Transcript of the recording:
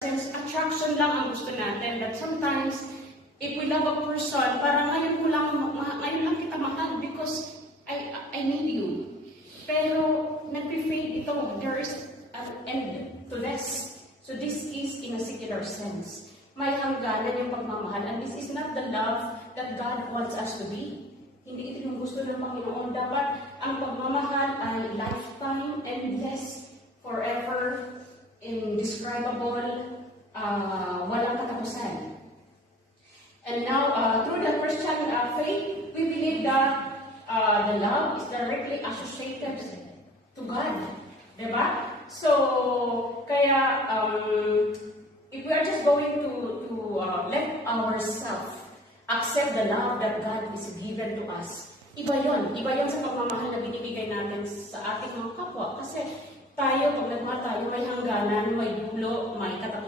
Sense attraction lang ang gusto natin. But sometimes, if we love a person, parang ngayon lang kita mahal because I need you. Pero nag-fade ito. There is an end to this. So this is in a secular sense. May hangganan yung pagmamahal. And this is not the love that God wants us to be. Hindi ito yung gusto ng Panginoon. Dapat ang pagmamahal ay lifetime, endless, forever, indescribable, walang katapusan. And now, through the Christian faith, we believe that the love is directly associated to God. Diba? So, kaya, if we are just going to let ourselves accept the love that God is given to us, iba yon sa pagmamahal na binibigay natin sa ating mga kapwa. Kasi tayo, pag nagmahal tayo, may hangganan, may dulo, may katapusan.